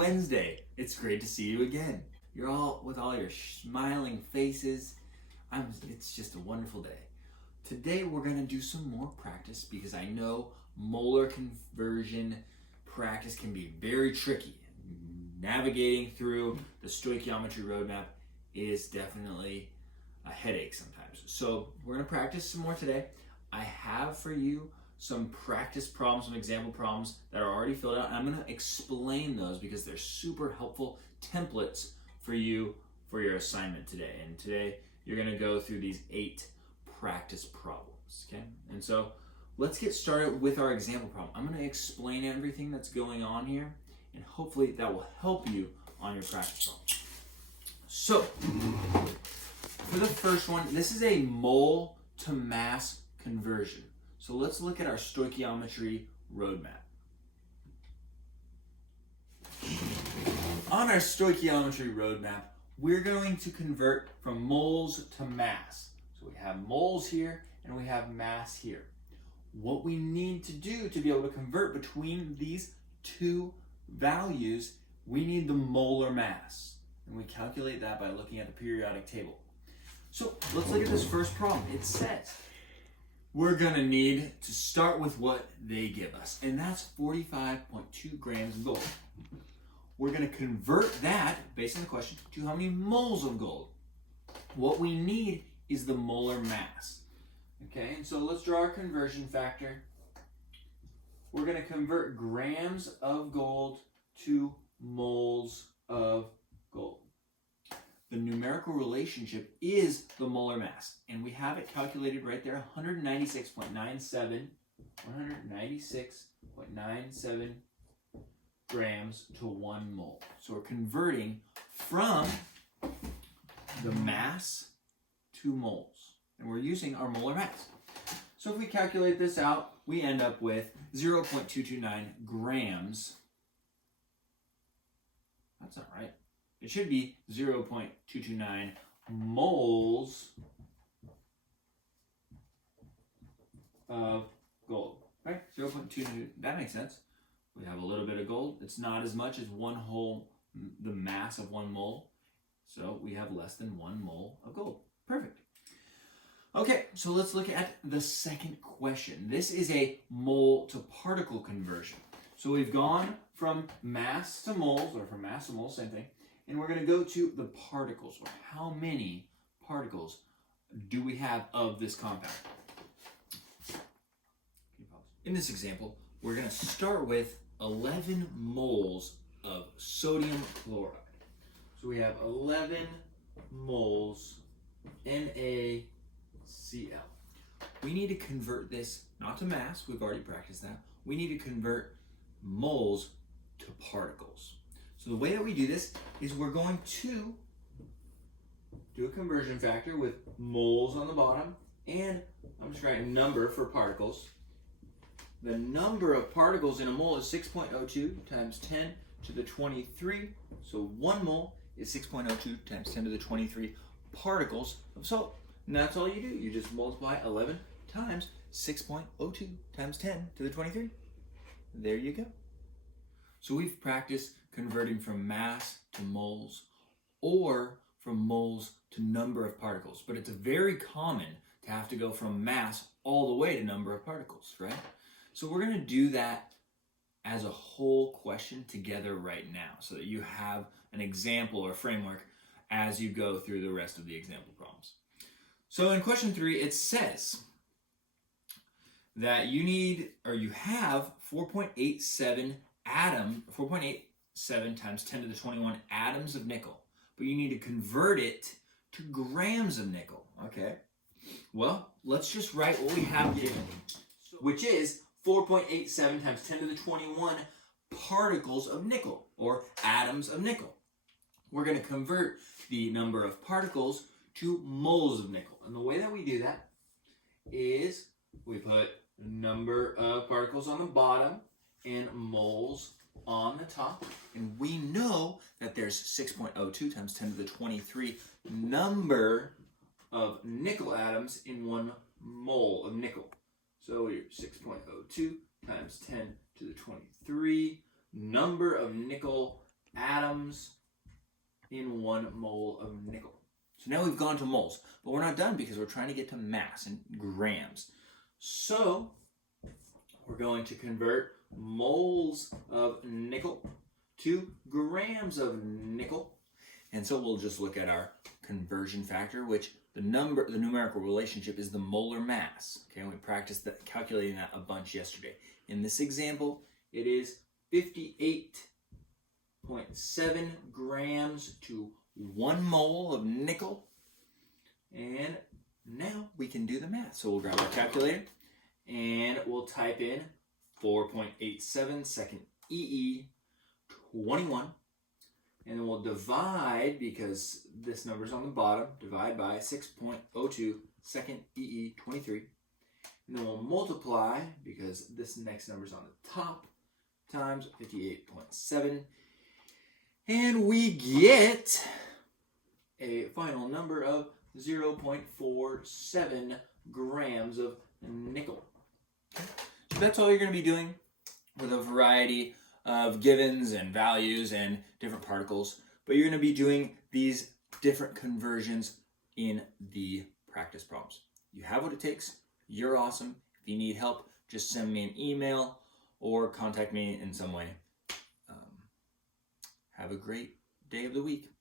Wednesday. It's great to see you again. You're all with all your smiling faces. It's just a wonderful day. Today we're going to do some more practice because I know molar conversion practice can be very tricky. Navigating through the stoichiometry roadmap is definitely a headache sometimes. So we're going to practice some more today. I have for you some practice problems, some example problems that are already filled out, and I'm going to explain those because they're super helpful templates for you for your assignment today. And today you're going to go through these 8 practice problems, okay? And so let's get started with our example problem. I'm going to explain everything that's going on here, and hopefully that will help you on your practice problem. So, for the first one, this is a mole to mass conversion. So let's look at our stoichiometry roadmap. On our stoichiometry roadmap, we're going to convert from moles to mass. So we have moles here and we have mass here. What we need to do to be able to convert between these two values, we need the molar mass. And we calculate that by looking at the periodic table. So let's look at this first problem. It says we're going to need to start with what they give us, and that's 45.2 grams of gold. We're going to convert that, based on the question, to how many moles of gold. What we need is the molar mass. Okay, and so let's draw our conversion factor. We're going to convert grams of gold to moles of gold. The numerical relationship is the molar mass, and we have it calculated right there, 196.97 grams to 1 mole. So we're converting from the mass to moles, and we're using our molar mass. So if we calculate this out, we end up with 0.229 grams. That's not right. It should be 0.229 moles of gold, right? 0.22, that makes sense. We have a little bit of gold. It's not as much as the mass of 1 mole. So we have less than 1 mole of gold. Perfect. Okay, so let's look at the second question. This is a mole to particle conversion. So we've gone from mass to moles, or from mass to moles, same thing. And we're going to go to the particles, or how many particles do we have of this compound? In this example, we're going to start with 11 moles of sodium chloride. So we have 11 moles NaCl. We need to convert this not to mass, we've already practiced that. We need to convert moles to particles. So the way that we do this is we're going to do a conversion factor with moles on the bottom, and I'm just writing number for particles. The number of particles in a mole is 6.02 times 10 to the 23. So 1 mole is 6.02 times 10 to the 23 particles of salt. And that's all you do. You just multiply 11 times 6.02 times 10 to the 23. There you go. So we've practiced converting from mass to moles, or from moles to number of particles. But it's very common to have to go from mass all the way to number of particles, right? So we're going to do that as a whole question together right now so that you have an example or framework as you go through the rest of the example problems. So in question 3, it says that you have 4.87 times 10 to the 21 atoms of nickel, but you need to convert it to grams of nickel. Okay, well, let's just write what we have given, which is 4.87 times 10 to the 21 particles of nickel, or atoms of nickel. We're going to convert the number of particles to moles of nickel. And the way that we do that is we put number of particles on the bottom and moles on the top. And we know that there's 6.02 times 10 to the 23 number of nickel atoms in 1 mole of nickel. So we're 6.02 times 10 to the 23 number of nickel atoms in 1 mole of nickel. So now we've gone to moles, but we're not done because we're trying to get to mass and grams. So we're going to convert moles of nickel to grams of nickel. And so we'll just look at our conversion factor, which the numerical relationship is the molar mass. Okay, and we practiced calculating that a bunch yesterday. In this example, it is 58.7 grams to 1 mole of nickel. And now we can do the math. So we'll grab our calculator and we'll type in 4.87 second EE 21. And then we'll divide, because this number's on the bottom, divide by 6.02 second EE 23. And then we'll multiply, because this next number's on the top, times 58.7. And we get a final number of 0.47 grams of nickel. So that's all you're going to be doing with a variety of givens and values and different particles. But you're going to be doing these different conversions in the practice problems. You have what it takes. You're awesome. If you need help, just send me an email or contact me in some way. Have a great day of the week.